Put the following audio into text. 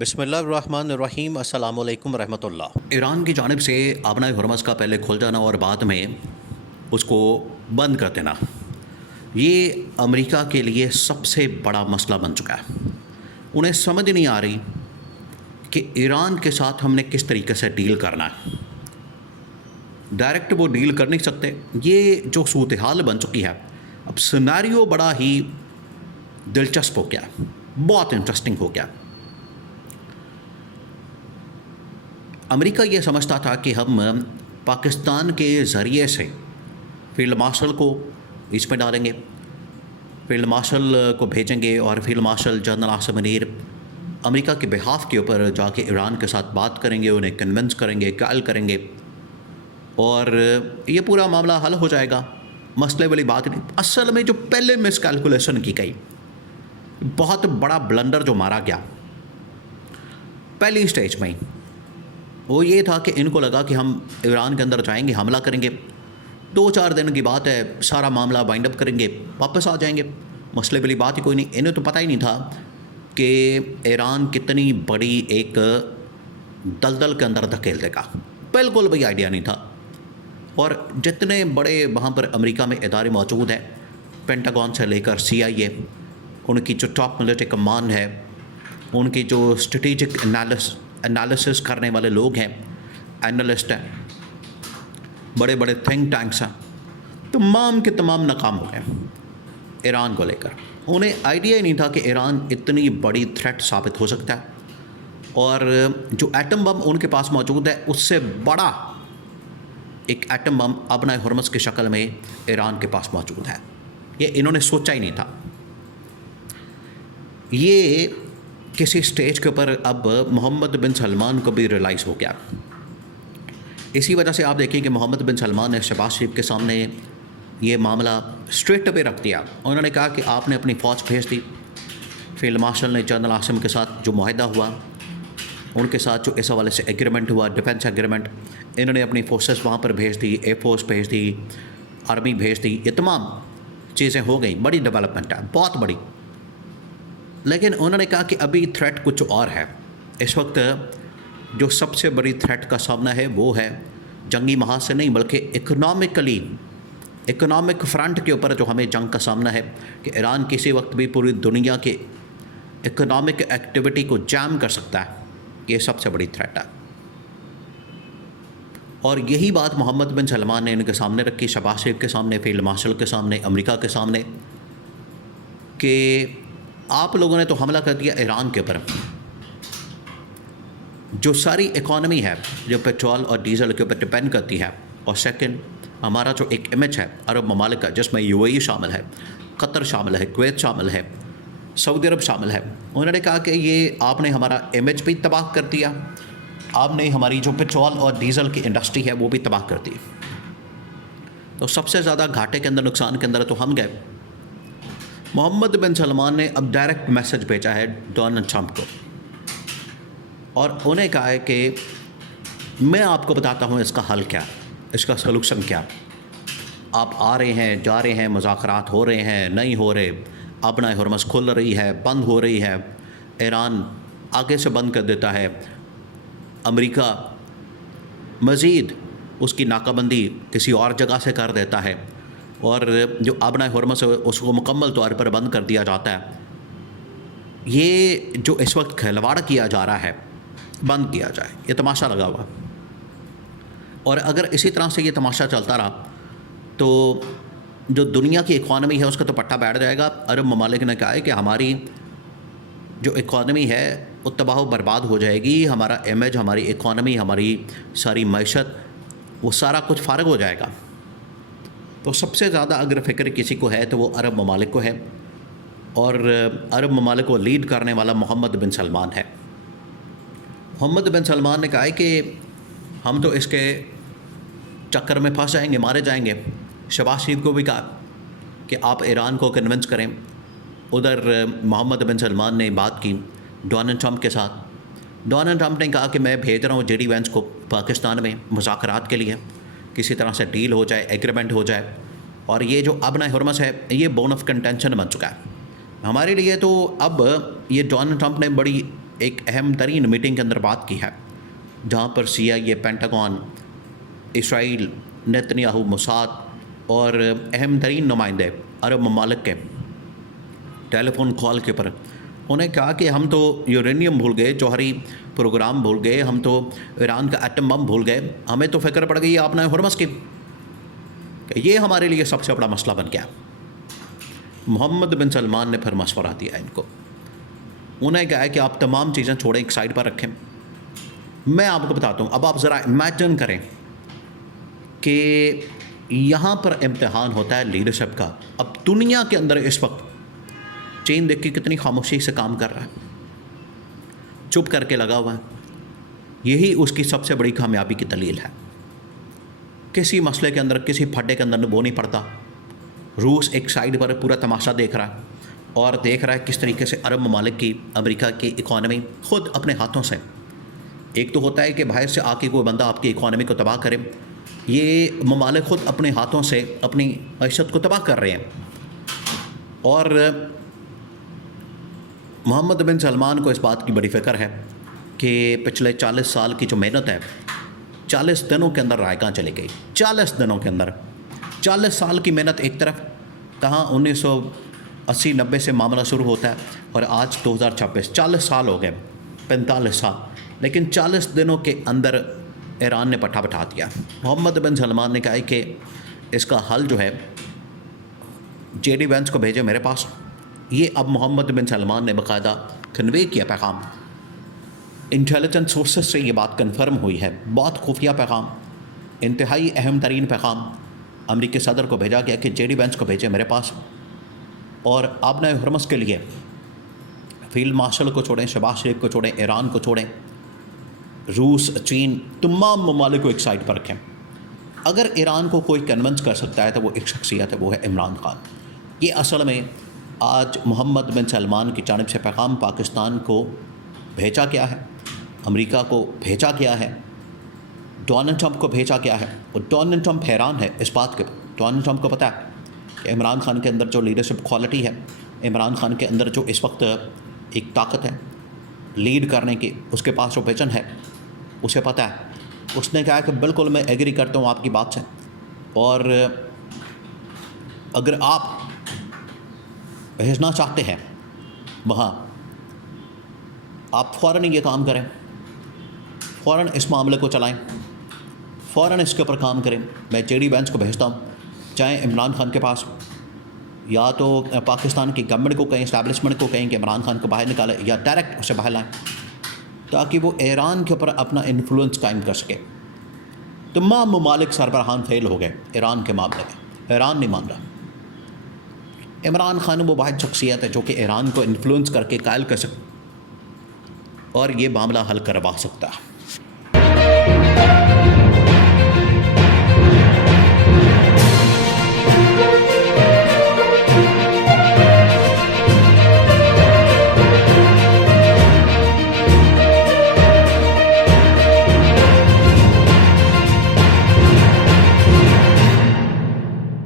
بسم اللہ الرحمن الرحیم السلام علیکم ورحمۃ اللہ۔ ایران کی جانب سے آبنائے ہرمز کا پہلے کھل جانا اور بعد میں اس کو بند کر دینا، یہ امریکہ کے لیے سب سے بڑا مسئلہ بن چکا ہے۔ انہیں سمجھ نہیں آ رہی کہ ایران کے ساتھ ہم نے کس طریقے سے ڈیل کرنا ہے۔ ڈائریکٹ وہ ڈیل کر نہیں سکتے۔ یہ جو صورتحال بن چکی ہے، اب سیناریو بڑا ہی دلچسپ ہو گیا، بہت انٹرسٹنگ ہو گیا۔ امریکہ یہ سمجھتا تھا کہ ہم پاکستان کے ذریعے سے فیلڈ مارشل کو اس میں ڈالیں گے، فیلڈ مارشل کو بھیجیں گے اور field marshal general Asim Munir امریکہ کے بہاف کے اوپر جا کے ایران کے ساتھ بات کریں گے، انہیں کنونس کریں گے، قائل کریں گے اور یہ پورا معاملہ حل ہو جائے گا۔ مسئلے والی بات نہیں۔ اصل میں جو پہلے مس کیلکولیشن کی گئی، بہت بڑا بلنڈر جو مارا گیا پہلی سٹیج میں ہی، وہ یہ تھا کہ ان کو لگا کہ ہم ایران کے اندر جائیں گے، حملہ کریں گے، 2-4 دن کی بات ہے، سارا معاملہ بائنڈ اپ کریں گے، واپس آ جائیں گے، مسئلے والی بات ہی کوئی نہیں۔ انہیں تو پتہ ہی نہیں تھا کہ ایران کتنی بڑی ایک دلدل کے اندر دھکیل دے گا، بالکل بھی آئیڈیا نہیں تھا۔ اور جتنے بڑے وہاں پر امریکہ میں ادارے موجود ہیں، پینٹاگون سے لے کر CIA، ان کی جو ٹاپ ملٹری کمان ہے، ان کی جو اسٹریٹجک انالیسس کرنے والے لوگ ہیں، اینالسٹ ہیں، بڑے بڑے تھنک ٹینکس ہیں، تمام کے تمام ناکام ہو گئے ایران کو لے کر۔ انہیں آئیڈیا ہی نہیں تھا کہ ایران اتنی بڑی تھریٹ ثابت ہو سکتا ہے، اور جو ایٹم بم ان کے پاس موجود ہے اس سے بڑا ایک ایٹم بم آبنائے ہرمز کی شکل میں ایران کے پاس موجود ہے۔ یہ انہوں نے سوچا ہی نہیں تھا۔ یہ کسی سٹیج کے اوپر اب محمد بن سلمان کو بھی ریلائز ہو گیا۔ اسی وجہ سے آپ دیکھیں کہ محمد بن سلمان نے شہباز شریف کے سامنے یہ معاملہ اسٹریٹ پہ رکھ دیا۔ انہوں نے کہا کہ آپ نے اپنی فوج بھیج دی، فیلڈ مارشل نے جنرل عاصم کے ساتھ جو معاہدہ ہوا، ان کے ساتھ جو اس حوالے سے ایگریمنٹ ہوا، ڈیفنس ایگریمنٹ، انہوں نے اپنی فورسز وہاں پر بھیج دی، ایئر فورس بھیج دی، آرمی بھیج دی، یہ تمام چیزیں ہو گئیں، بڑی ڈیولپمنٹ ہے، بہت بڑی۔ لیکن انہوں نے کہا کہ ابھی تھریٹ کچھ اور ہے۔ اس وقت جو سب سے بڑی تھریٹ کا سامنا ہے وہ ہے جنگی محاذ سے نہیں بلکہ اکنامک فرنٹ کے اوپر جو ہمیں جنگ کا سامنا ہے، کہ ایران کسی وقت بھی پوری دنیا کے اکنامک ایکٹیویٹی کو جام کر سکتا ہے، یہ سب سے بڑی تھریٹ ہے۔ اور یہی بات محمد بن سلمان نے ان کے سامنے رکھی، شہباز شریف کے سامنے، فیلڈ مارشل کے سامنے، امریکہ کے سامنے، کہ آپ لوگوں نے تو حملہ کر دیا ایران کے اوپر، جو ساری اکانومی ہے جو پیٹرول اور ڈیزل کے اوپر ڈپینڈ کرتی ہے، اور سیکنڈ ہمارا جو ایک امیج ہے عرب ممالک کا، جس میں UAE شامل ہے، قطر شامل ہے، کویت شامل ہے، سعودی عرب شامل ہے، انہوں نے کہا کہ یہ آپ نے ہمارا امیج بھی تباہ کر دیا، آپ نے ہماری جو پیٹرول اور ڈیزل کی انڈسٹری ہے وہ بھی تباہ کر دی۔ تو سب سے زیادہ گھاٹے کے اندر، نقصان کے اندر تو ہم گئے۔ محمد بن سلمان نے اب ڈائریکٹ میسج بھیجا ہے ڈونلڈ ٹرمپ کو، اور انہیں کہا ہے کہ میں آپ کو بتاتا ہوں اس کا حل کیا، اس کا سلوشن کیا۔ آپ آ رہے ہیں، جا رہے ہیں، مذاکرات ہو رہے ہیں، نہیں ہو رہے، آبنائے ہرمز کھل رہی ہے، بند ہو رہی ہے، ایران آگے سے بند کر دیتا ہے، امریکہ مزید اس کی ناکہ بندی کسی اور جگہ سے کر دیتا ہے، اور جو آبنائے ہرمز ہے اس کو مکمل طور پر بند کر دیا جاتا ہے۔ یہ جو اس وقت کھلواڑ کیا جا رہا ہے، بند کیا جائے، یہ تماشا لگا ہوا۔ اور اگر اسی طرح سے یہ تماشا چلتا رہا تو جو دنیا کی اکانومی ہے اس کا تو پٹا بیٹھ جائے گا۔ عرب ممالک نے کہا ہے کہ ہماری جو اکانومی ہے وہ تباہ و برباد ہو جائے گی، ہمارا امیج، ہماری اکانومی، ہماری ساری معیشت، وہ سارا کچھ فارغ ہو جائے گا۔ تو سب سے زیادہ اگر فکر کسی کو ہے تو وہ عرب ممالک کو ہے، اور عرب ممالک کو لیڈ کرنے والا محمد بن سلمان ہے۔ محمد بن سلمان نے کہا ہے کہ ہم تو اس کے چکر میں پھنس جائیں گے، مارے جائیں گے۔ شہباز شریف کو بھی کہا کہ آپ ایران کو کنونس کریں۔ ادھر محمد بن سلمان نے بات کی ڈونلڈ ٹرمپ کے ساتھ۔ ڈونلڈ ٹرمپ نے کہا کہ میں بھیج رہا ہوں JD وینس کو پاکستان میں مذاکرات کے لیے، کسی طرح سے ڈیل ہو جائے، ایگریمنٹ ہو جائے، اور یہ جو آبنائے ہرمز ہے یہ بون آف کنٹینشن بن چکا ہے ہمارے لیے۔ تو اب یہ ڈونلڈ ٹرمپ نے بڑی ایک اہم ترین میٹنگ کے اندر بات کی ہے، جہاں پر CIA، پینٹاگون، اسرائیل، نیتنیاہو، موساد اور اہم ترین نمائندے عرب ممالک کے ٹیلی فون کال کے پر انہیں کہا کہ ہم تو یورینیم بھول گئے، جوہری پروگرام بھول گئے، ہم تو ایران کا ایٹم بم بھول گئے، ہمیں تو فکر پڑ گئی ہے آپ نے ہرمز کی، کہ یہ ہمارے لیے سب سے بڑا مسئلہ بن گیا۔ محمد بن سلمان نے پھر مشورہ دیا ان کو، انہیں کہا ہے کہ آپ تمام چیزیں چھوڑیں، ایک سائڈ پر رکھیں، میں آپ کو بتاتا ہوں۔ اب آپ ذرا امیجن کریں کہ یہاں پر امتحان ہوتا ہے لیڈرشپ کا۔ اب دنیا کے اندر اس وقت چین دیکھ کے کتنی خاموشی سے کام کر رہا ہے، چپ کر کے لگا ہوا ہے، یہی اس کی سب سے بڑی کامیابی کی دلیل ہے۔ کسی مسئلے کے اندر، کسی پھڈے کے اندر وہ نہیں پڑتا۔ روس ایک سائڈ پر پورا تماشا دیکھ رہا ہے اور دیکھ رہا ہے کس طریقے سے عرب ممالک کی، امریکہ کی اکانومی خود اپنے ہاتھوں سے، ایک تو ہوتا ہے کہ باہر سے آ کے کوئی بندہ آپ کی اکانومی کو تباہ کرے، یہ ممالک خود اپنے ہاتھوں سے اپنی معیشت کو تباہ کر رہے ہیں۔ اور محمد بن سلمان کو اس بات کی بڑی فکر ہے کہ پچھلے 40 سال کی جو محنت ہے 40 دنوں کے اندر رائگاں چلی گئی۔ 40 دنوں کے اندر 40 سال کی محنت ایک طرف، کہاں 1980-90 سے معاملہ شروع ہوتا ہے اور آج 2026، 40 سال ہو گئے، 45 سال، لیکن 40 دنوں کے اندر ایران نے پٹھا بٹھا دیا۔ محمد بن سلمان نے کہا ہے کہ اس کا حل جو ہے JD وینس کو بھیجے میرے پاس۔ یہ اب محمد بن سلمان نے باقاعدہ کنوے کیا پیغام، انٹیلیجنس سورسز سے یہ بات کنفرم ہوئی ہے، بہت خفیہ پیغام، انتہائی اہم ترین پیغام امریکی صدر کو بھیجا گیا کہ JD وینس کو بھیجے میرے پاس، اور آبنائے ہرمز کے لیے فیلڈ مارشل کو چھوڑیں، شہباز شریف کو چھوڑیں، ایران کو چھوڑیں، روس، چین، تمام ممالک کو ایک سائڈ پر رکھیں۔ اگر ایران کو کوئی کنونس کر سکتا ہے تو وہ ایک شخصیت ہے، وہ ہے عمران خان۔ یہ اصل میں آج محمد بن سلمان کی جانب سے پیغام پاکستان کو بھیجا گیا ہے، امریکہ کو بھیجا گیا ہے، ڈونلڈ ٹرمپ کو بھیجا گیا ہے، اور ڈونلڈ ٹرمپ حیران ہے اس بات کے۔ ڈونلڈ ٹرمپ کو پتہ ہے کہ عمران خان کے اندر جو لیڈرشپ کوالٹی ہے، عمران خان کے اندر جو اس وقت ایک طاقت ہے لیڈ کرنے کی، اس کے پاس جو ویژن ہے، اسے پتہ ہے۔ اس نے کہا کہ بالکل میں ایگری کرتا ہوں آپ کی بات سے، اور اگر آپ بھیجنا چاہتے ہیں وہاں، آپ فوراً یہ کام کریں، فوراً اس معاملے کو چلائیں، فوراً اس کے اوپر کام کریں۔ میں JD وینس کو بھیجتا ہوں، چاہے عمران خان کے پاس، یا تو پاکستان کی گورنمنٹ کو کہیں، اسٹیبلشمنٹ کو کہیں کہ عمران خان کو باہر نکالے، یا ڈائریکٹ اسے باہر لائیں، تاکہ وہ ایران کے اوپر اپنا انفلوئنس قائم کر سکے۔ تمام ممالک سربراہان فیل ہو گئے ایران کے معاملے میں، ایران نہیں مان رہا۔ عمران خان وہ واحد شخصیت ہے جو کہ ایران کو انفلوئنس کر کے قائل کر سکتا اور یہ معاملہ حل کروا سکتا ہے۔